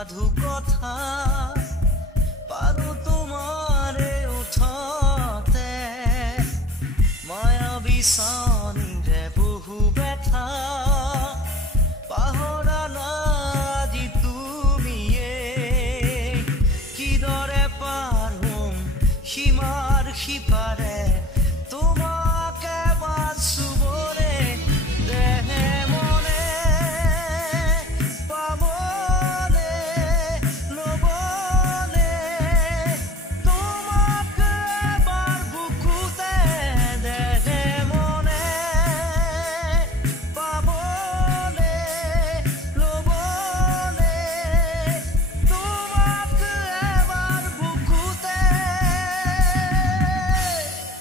সাধু কথা পাৰো তোমাৰে উঠতে মায়া বিছানিৰে বহু ব্যথা পাহৰা নাজি তুমিয়ে কিদৰে পাৰ হ'ম সীমাৰ সিপাৰে